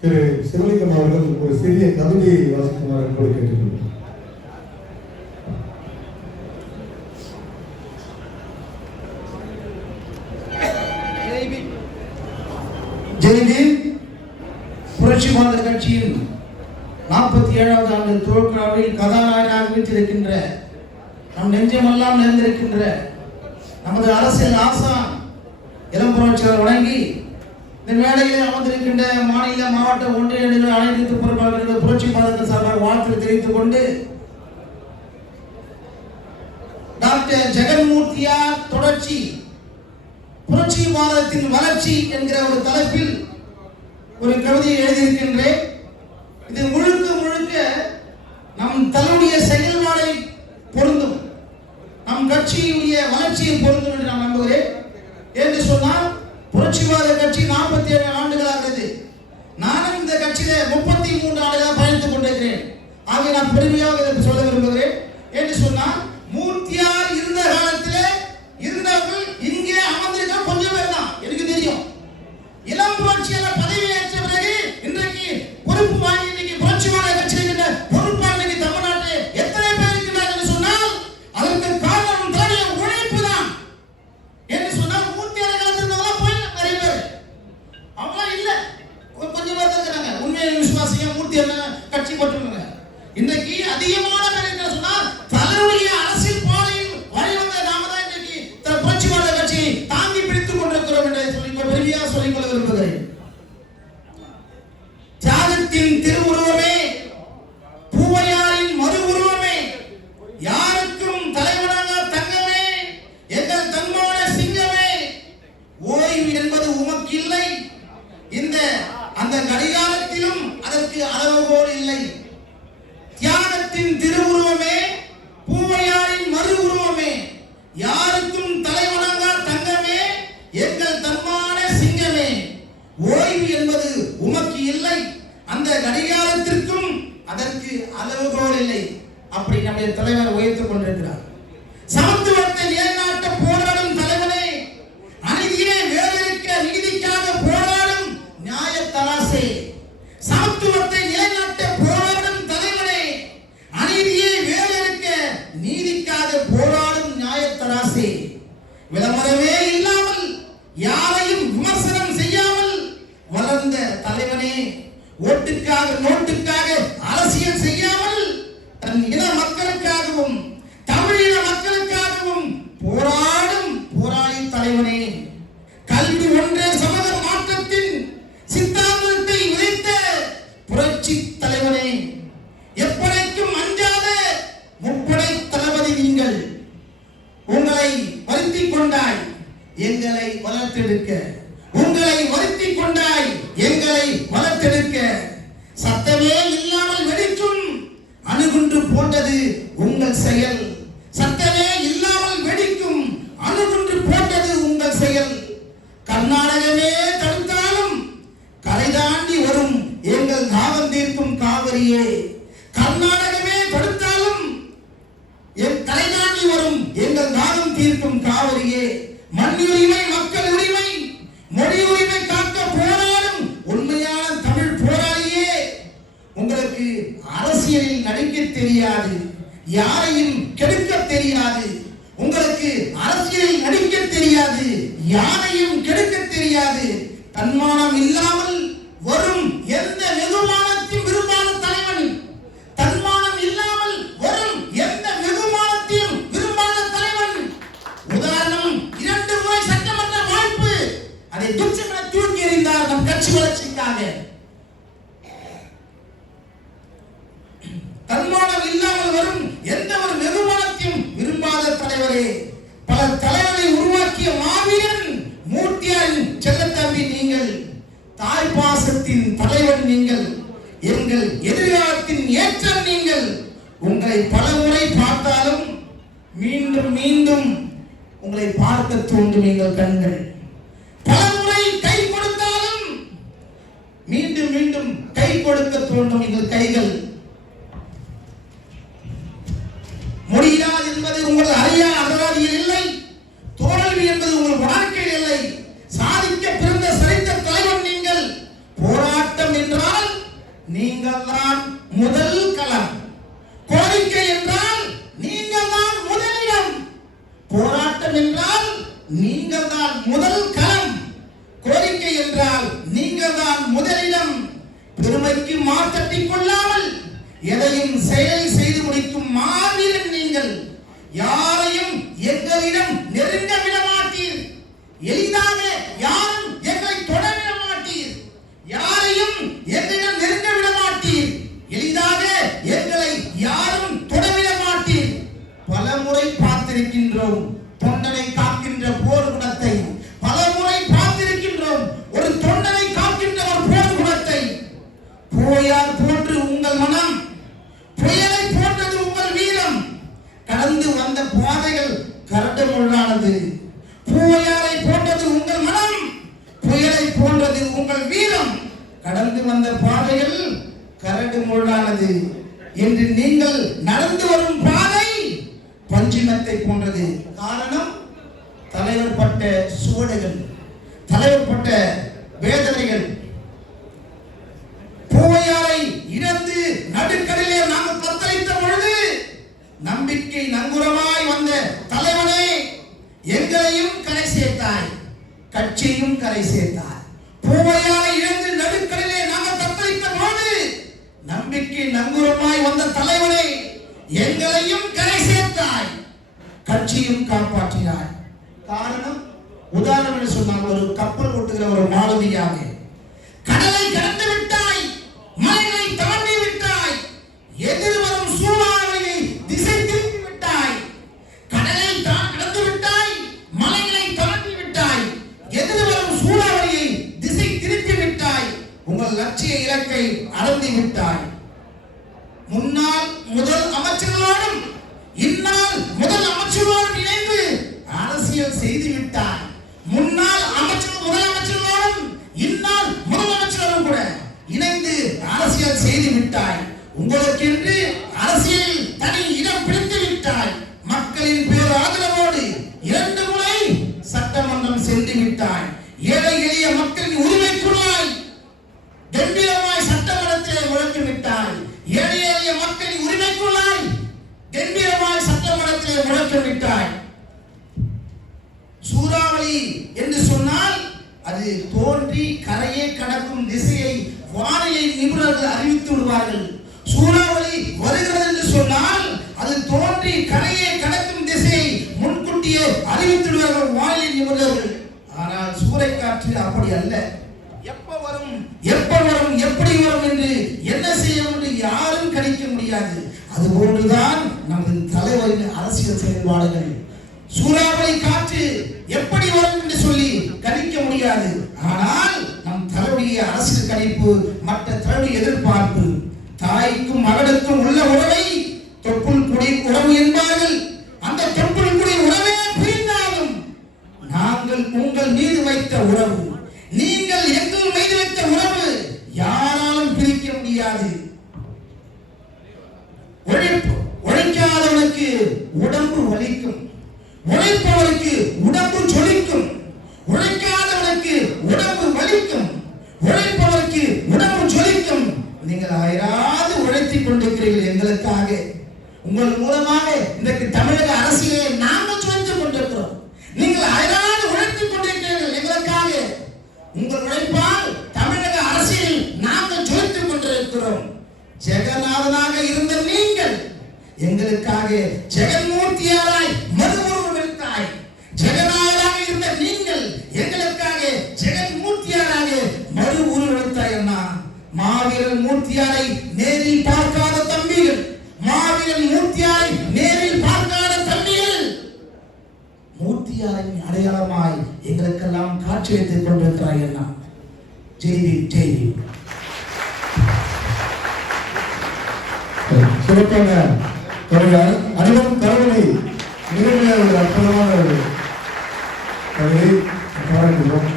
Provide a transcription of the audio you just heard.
திரு சிவலிங்கம் அவர்கள் ஒரு சிறிய கவிதையை வாசிக்குமாறு என்பதை கேட்டுக்கொள்கிறேன். ஜெய்பீம் புரட்சி மாதர் கட்சியின் 47வது ஆண்டு துவக்கவிழாவில் கதாநாயகனாக வீற்றிருக்கின்ற நம் நெஞ்சமெல்லாம் நிறைந்திருக்கின்ற நமது அரசியல் ஆசான் இளம் புரட்சியாளர் வழங்கி இந்த மேடையில் அமர்ந்திருக்கின்ற மாநில மாவட்ட ஒன்றிய அனைத்து பொறுப்பாளர்கள் புரட்சி மாதத்தின் சார்பாக வாழ்த்து தெரிவித்துக் கொண்டு டாக்டர் ஜெகன்மூர்த்தியார் தொடர்ச்சி புரட்சி மாதத்தின் வளர்ச்சி என்கிற ஒரு தலைப்பில் ஒரு கவிதையை எழுதியிருக்கின்றேன். இது முழுக்க முழுக்க நம் தன்னுடைய செயல்பாடை பொருந்தும், நம் கட்சியுடைய வளர்ச்சியை பொருந்தும் என்று நான் நம்புகிறேன். என்று சொன்னால் புரட்சிவாத கட்சி 47 ஆண்டுகளாகிறது. நானும் இந்த கட்சியில 33 ஆண்டுகளாக பயணித்துக் கொண்டிருக்கிறேன். ஆகவே நான் பெருமையாக இதற்கு சொல்ல விரும்புகிறேன். என்று சொன்னால் மூர்த்தியார் இருந்த காலத்திலே இருந்தவர்கள் இங்கே அமர்ந்திருக்க கொஞ்சம் பேர் தான் எனக்கு தெரியும். இளம் புரட்சியாளர் பதவி ஏற்ற பிறகு இன்றைக்கு பொறுப்பு வாங்கி இன்னைக்கு புரட்சிவாத கட்சியில பொறுப்பாளர் தமிழ்நாட்டில் எத்தனை பேர் இருக்கிறார் என்று சொன்னால் அதற்கு காரணம் தன்னுடைய உழைப்பு தான். என்று சொன்னால் மூர்த்தியார் காலத்திலிருந்தவங்க போய் நிறைய பேர் அவங்க இல்ல கொஞ்சம் பேர் இருக்கிறாங்க. உண்மையான விசுவாசியா மூர்த்தியார் கட்சி போட்டுருங்க. இன்னைக்கு அதிகமான பேர் என்ன சொன்னால் தலைவலிய அரசியல் பாதையில் வழிவந்த நாம தான் இன்னைக்கு புரட்சிவாத கட்சி தாங்கி பிடித்துக் கொண்டிருக்கிறோம் என்று சொல்லி பெருமையாக சொல்லிக்கொள்ள விரும்புகிறேன். தியாகத்தின் திருவுருவமே, பூவையாரின் மறு உருவமே, யாருக்கும் தலைவனாக தங்கமே, எங்கள் தன்மான சிங்கமே, ஓய்வு என்பது உமக்கு இல்லை, இந்த அந்த கடிகாரத்திலும் அதற்கு அளவுகோல் இல்லை. தியாகத்தின் திருவுருவமே, பூவையாரின் மறு உருவமே, யாருக்கும் தலைவனாக தங்கமே, எங்கள் தன்மான சிங்கமே, ஓய்வு என்பது உமக்கு இல்லை, அந்த கடிகாரத்திற்கும் அதற்கு அளவுகோல் இல்லை. அப்படி நம்முடைய தலைவர் உயர்த்துக் கொண்டிருக்கிறார். சமத்துவத்தை நிலைநாட்ட போராடும் தலைவனே, அநீதியை வேறறுக்க நீதிக்காக போராடும் நியாய தராசே, சமத்துவத்தை நிலைநாட்ட போராடும் தலைவனே, அநீதியை வேறறுக்க நீதிக்காக போராடும் நியாய தராசே, விளம்பரமே இல்லாமல் யாரையும் விமர்சனம் செய்யாமல் வளர்ந்த தலைவனே, ஓட்டுக்காக நோட்டுக்காக அரசியல் செய்யாமல் தன் இன மக்களுக்காகவும் தமிழின மக்களுக்காகவும் போராடும் போராளி தலைவனே, கல்வி ஒன்றே சமூக மாற்றத்தின் சித்தாந்தத்தை விதைத்த புரட்சி தலைவனே, எப்படைக்கும் அஞ்சாத முப்படை தளபதி நீங்கள், உங்களை வருத்திக் கொண்டாய் எங்களை வளர்த்தெடுக்க, உங்களை வருத்திக் கொண்டாய் எங்களை வளர்த்தெடுக்க, சத்தமே இல்லாமல் வெடிக்கும் அணுகுன்று போட்டது உங்கள் செயல், சத்தமே இல்லாமல் வெடிக்கும் அணுகுன்று போட்டது உங்கள் செயல், கர்நாடகமே தடுத்தாலும் கரை தாண்டி வரும் எங்கள் தாகம் தீர்க்கும் காவிரியே, கர்நாடகமே தடுத்தாலும் கரை தாண்டி வரும் எங்கள் தாகம் தீர்க்கும் காவிரியே, மண் உரிமை மக்கள் உரிமை மொழி உரிமை காக்க போராடும் உண்மையான தமிழ் போராளியே, உங்களுக்கு அரசியலில் நடிக்க தெரியாது, யாரையும் கெடுக்க தெரியாது, உங்களுக்கு அரசியலில் நடிக்க தெரியாது, யாரையும் கெடுக்க தெரியாது, தன்மானம் இல்லாமல் வரும் எந்த வெகுமானத்தையும் விரும்பாத தலைவன், தன்மானம் இல்லாமல் வரும் எந்த வெகுமானத்தையும் விரும்பாத தலைவன். உதாரணம் 2 முறை சட்டமன்ற வாய்ப்பு, அதை துச்சமென தூக்கி எறிந்தார் நம் கட்சி வளர்ச்சிக்காக. தன்மானம் இல்லாமல் வரும் எந்த ஒரு வெகுமானத்தையும் விரும்பாத தலைவரே, பல தலைவரை உருவாக்கிய மாவீரன் மூர்த்தியாரின் செல்லத்தம்பி நீங்கள், தாய் பாசத்தின் தலைவன் நீங்கள், எங்கள் எதிர்காலத்தின் ஏற்றம் நீங்கள். உங்களை பல முறை பார்த்தாலும் மீண்டும் மீண்டும் உங்களை பார்க்க தூண்டும் எங்கள் கண்கள், பல முறை கை கொடுத்தாலும் மீண்டும் மீண்டும் கை கொடுக்க தூண்டும் எங்கள் கைகள். முடியாது என்பது உங்கள் அறியா அகராதியில் இல்லை, தோல்வி என்பது உங்கள் வாழ்க்கையில் இல்லை. சாதிக்க பிறந்த சிறைத்த தலைவன் நீங்கள். போராட்டம் என்றால் முதல் களம். கோரிக்கை என்றால் நீங்கள் தான் முதலிடம். போராட்டம் என்றால் நீங்கள் தான் முதல் களம். கோரிக்கை என்றால் நீங்கள் தான் முதலிடம். பெருமைக்கு மாற்றட்டிக் கொள்ளாமல் எதையும் செயல் செய்து முடிக்கும் மாவீரன் நீங்கள். யாரையும் எங்களிடம் நெருங்க விட மாட்டீர். எளிதாக யாரும் எங்களை தொட விட மாட்டீர். யாரையும் எங்களிடம் நெருங்க விட மாட்டீர். எளிதாக எங்களை யாரும் தொடவிட மாட்டீர். பல முறை பார்த்திருக்கின்றோம் தொண்டனை காக்கின்ற போர் குணத்தை. பல முறை பார்த்திருக்கின்றோம் ஒரு தொண்டனை காக்கின்ற ஒரு போர் குணத்தை. போயார் போன்று உங்கள் மனம், புயலை போன்றது உங்கள் வீரம். கடந்து வந்த பாதைகள் கரடுமுரடானது. போயாரை போன்றது உங்கள் மனம், புயலை போன்றது உங்கள் வீரம். கடந்து வந்த பாதைகள் கரடுமுரடானது. என்று நீங்கள் நடந்து வரும் பாதை பஞ்சினத்தை போன்றது. காரணம், தலைவர் பட்ட சுவடுகள், தலைவர் பட்ட வேதனைகள். பூவையாரை இழந்து நடுக்கடலிலே நாம் தத்தளித்த பொழுது நம்பிக்கை நங்குரமாய் வந்த தலைவனே, எங்களையும் கரை சேர்த்தாய், கட்சியும் கரை சேர்த்தாய். பூவையாரை இழந்து நடுக்கடலிலே நாம் தத்தளித்த பொழுது நம்பிக்கை நங்குரமாய் வந்த தலைவனே, எங்களையும் கரை சேர்த்தாய், கட்சியும் காப்பாற்றினாய். காரணம், உதாரணம் என்று சொன்னால், ஒரு கப்பல் ஓட்டுகிற ஒரு மாலுமியாக கடலை கடந்து விட்டாய், மலைகளை தாண்டி விட்டாய், எதிர்வரும் சூறாவளியை திசை திருப்பி விட்டாய். கடலை கடந்து விட்டாய், மலைகளை தாண்டி விட்டாய், எதிர்வரும் சூறாவளியை திசை திருப்பி விட்டாய். உங்கள் லட்சிய இலக்கை அடைந்து விட்டாய். முன்னாள் முதல் அமைச்சர்களோடும் இந்நாள் முதல் அமைச்சரோடும் இணைந்து அரசியல் செய்து விட்டார். முன்னாள் அமைச்சர் முதல் அமைச்சரோடும் இந்நாள் முதல் அமைச்சரோடும் கூட இணைந்து அரசியல் செய்து விட்டாய். உங்களுக்கென்று அரசியல் தனி இடம் பிடித்து விட்டாய். மக்களின் பேர் ஆதரவோடு 2 முறை சட்டமன்றம் சென்று விட்டாய். ஏழை எளிய மக்களின் உரிமைக்குள்ளாய் கம்பீரமாய் சட்டமன்றத்திலே முழக்கமிட்டாய். ஏழை எளிய மக்களின் உரிமைக்குள்ளாய் கம்பீரமாய் சட்டமன்றத்திலே முழக்கமிட்டாய். சூறாவளி என்று சொன்னால் அது தோன்றி கரையை கடக்கும் திசையை வானிலை நிபுணர்கள் அறிவித்து விடுவார்கள். சூறாவளி வருகிறது என்று சொன்னால் அது தோன்றி கரையை கடக்கும் திசையை முன்கூட்டியே அறிவித்து விடுவார்கள் வானிலை நிபுணர்கள். ஆனால் சூறைக்காற்று அப்படி அல்ல. எப்ப வரும் எப்படி வரும் என்று என்ன செய்யும் என்று யாரும் கணிக்க முடியாது. அதுபோன்றுதான் நமது தலைவரின் அரசியல் செயல்பாடுகள். சூறாவளி காற்று எப்படி வரும் என்று சொல்லி கணிக்க முடியாது. ஆனால் நம் தலைவருடைய அரசியல் கணிப்பு, மற்ற தலைவருடைய எதிர்பார்ப்பு. தாய்க்கும் மகனுக்கும் உள்ள உறவை தொப்புள் குடி உறவு என்பார்கள். அந்த தொப்புள் குடி உறவே பிரிந்தாலும் நாங்கள் உங்கள் மீது வைத்த உறவு, நீங்கள் எங்கள் மீது வைத்த உறவு யாராலும் பிரிக்க முடியாது. உழைக்காதவனுக்கு உடம்பு வலிக்கும், உழைப்பவனுக்கு உடம்பு சொலிக்கும். உழைக்காதவனுக்கு உடம்பு வலிக்கும், உழைப்பவனுக்கு உடம்பு சொலிக்கும். நீங்கள் அயராது உழைத்துக் கொண்டிருக்கிறீர்கள் எங்களுக்காக. உங்கள் மூலமாக இன்றைக்கு தமிழக அரசியலை நாங்கள் சுமந்துக் கொண்டிருக்கிறோம். நீங்கள் அயராது உழைத்துக் கொண்டிருக்கிறீர்கள் எங்களுக்காக. உங்கள் உழைப்பால் தமிழக அரசியல் நாங்கள் சுமத்துக் கொண்டிருக்கிறோம். ஜெகநாதனாக இருந்த நீங்கள் எங்களுக்காக ஜெகன்மூர்த்தியாராய் மறுபுறம் எடுத்தாய். ஜெகநாதனாக இருந்த நீங்கள் எங்களுக்காக ஜெகன்மூர்த்தியாராக மறு உருவெடுத்தாய். அண்ணா, மாவீரன் மூர்த்தியாரை நேரில் பார்க்காத தம்பிகள், மாவீரன் மூர்த்தியாரை நேரில் பார்க்காத தம்பிகள், மூர்த்தியாரின் அடையாளமாய் எங்களுக்கெல்லாம் காட்சி வைத்துக் கொண்டிருக்கிறாய். அண்ணா, ஜெய்வி ஜெய்வி. சிறப்பான அனைவரும் தளபதி நிகழ்ச்சியாக ஒரு அற்புதமான ஒரு கவிதை பாராட்டுகிறோம்.